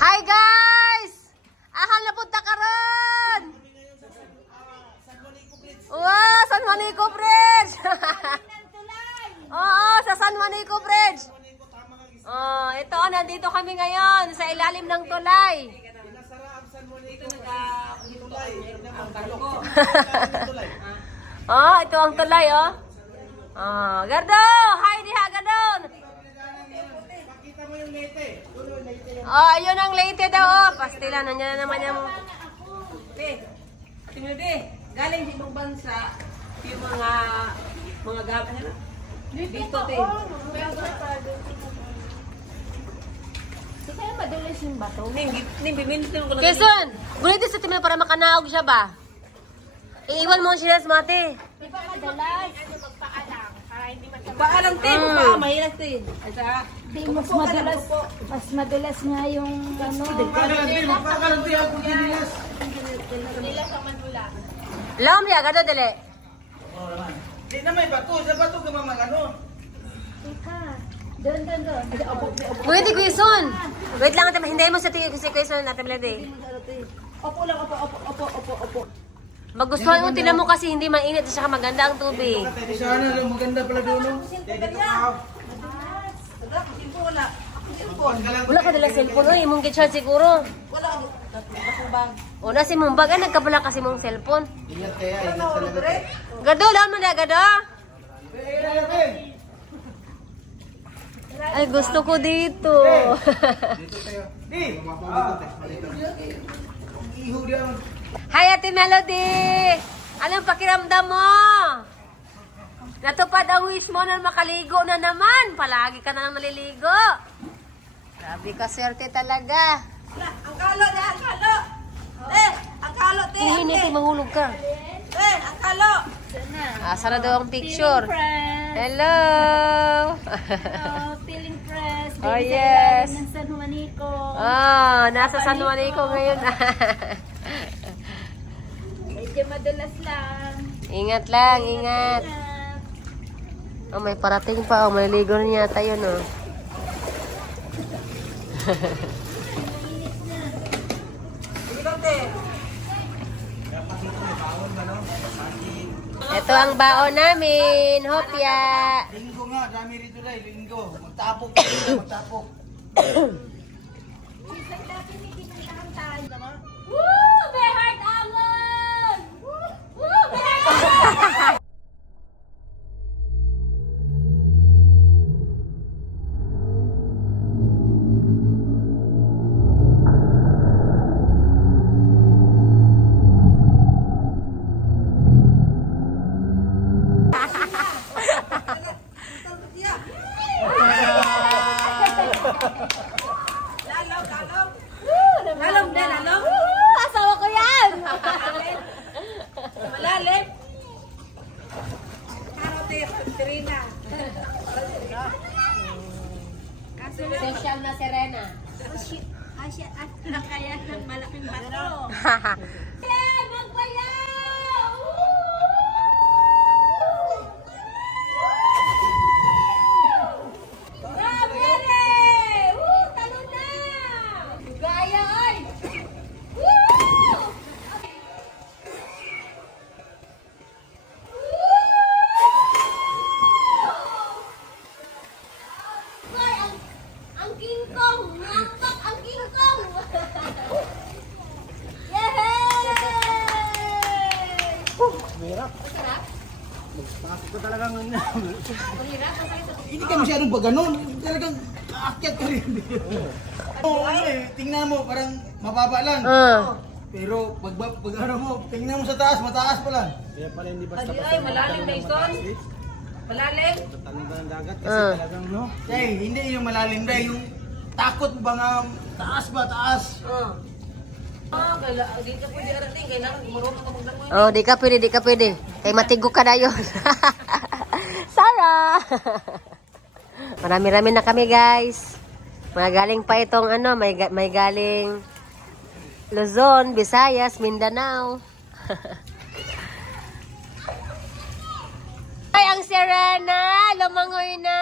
Hi guys! Akal na punta ka ron! Wow, San Juanico Bridge! Oo, sa San Juanico Bridge. Oh, ito, nandito kami ngayon sa ilalim ng tulay. Oh, ito ang tulay, oh. Oh, Gardo! Hi, diha, Gardon! Oh, ayun ang late daw, oh. Pastila, nandiyan na naman yung... Tingnan galing sa ibang bansa, yung mga gamit na. Dito, te. Kaya madulas yung bato. Quezon, gulitin sa timil para makanaog siya ba? Iiwan mo siya sa mati. Madalas. Magpaalam. Para hindi masama. Paalam, te. Mahirap, te. Di, mas madulas nga yung ano. Lam niya, gado dali. Di na may bato. Sa bato ka mamagano. Teka. Doon. Pwede, Quezon. Wait lang, hintayin mo sa tingin si Quezon natin lady. Opo lang, opo. Magustuhan mo, tinan mo kasi hindi mainit at saka maganda ang tubig. Sana lang maganda pala doon. Wala ka dala cellphone, oy, mong gitchan siguro. Wala ako. Bag. O, nasi mong bag, nagkabala kasi mong cellphone. Ingat kaya, ingat talaga. Gado, laman mo na, gado. Ay, gusto ko dito. Dito tayo. Di! Iho diyan. Hi, Ate Melody! Anong pakiramdam mo? Natupad ang wish mo na makaligo na naman. Palagi ka na nang maliligo. Grabe ka, swerte talaga. Ang kalo, ang kalo. Ang kalo, te. Hinihintay, mahulog ka. Ang kalo. Asa na daw ang picture? Hello! Feeling fresh. Oh, yes. Ng San Juanico. Nasa San Juanico ngayon. Medyo madulas lang. Ingat lang, ingat. Oh, may parating pa. Oh, may ligo na yata yun, oh. Ito ang baon namin, hopya. Linggo nga, dami rito dahil. Linggo. Magtapok. Woo! May heart angon! Woo! May heart Lalong din, lalong. Asawa ko yan! Malalim. Karote, Trina. Social na Serena. Asya at nakaya ng malaking bato. Magbayaw! Ang King Kong! Nampak ang King Kong! Yehey! Mahirap. Masarap? Pasok ko talagang Mahirap? hindi ka masyadong pag-ganon. Talagang aakyat ka rin. Oo, tingnan mo, parang mababa lang. Pero pag ano mo, tingnan mo sa taas, mataas pa lang. Kaya pala hindi Ay, malalim na ison. Malalim. Tatanong ba ng dagat kasi talagang no? Hindi yung malalim dahil yung takot ba nga taas ba, taas. Di ka pwede arating. Kailangan marunong ka maglangoy. Oh, di ka pwede. Kay matigo ka na yun. Sarah! Marami-rami na kami, guys. Mga galing pa itong ano, may galing Luzon, Visayas, Mindanao. Ay, ang Serena! Lumangoy na!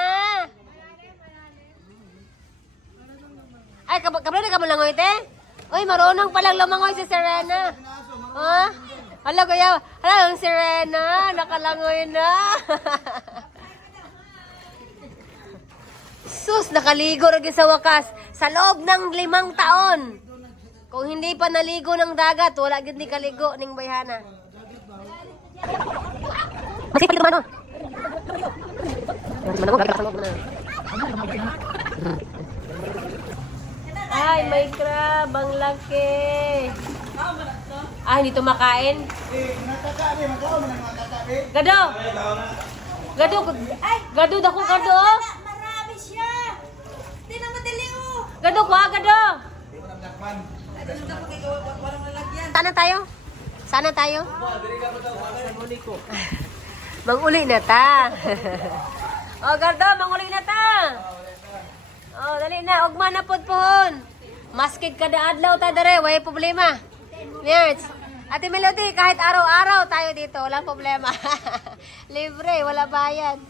Ay, kabalo na ka malangoy, te? Uy, marunong palang lumangoy si Serena. Ha? Hala, kuya. Hala, ang Serena. Nakalangoy na. Sus, nakaligo rin sa wakas. Sa loob ng 5 taon. Kung hindi pa naligo ng dagat, wala gid ni kaligo ning bayhana. Masipag ito mano. Ay, may crab. Ang laki. Ah, hindi ito makain? Nakakabi, magkaon man ang makakabi. Gado! Gado! Gado, dako gado! Marami siya. Hindi na madali oh. Gado ko, gado! Di ko na blackman. Sana tayo? Sana tayo? Manguli na ta. Oh, Gardo, manguli na ta. Oh, dali na. Ugma na pod pohon. Maskid kada adlaw ta dere, way problema. Nerds. Ate Melody, kahit araw-araw tayo dito, walang problema. Libre, wala bayad.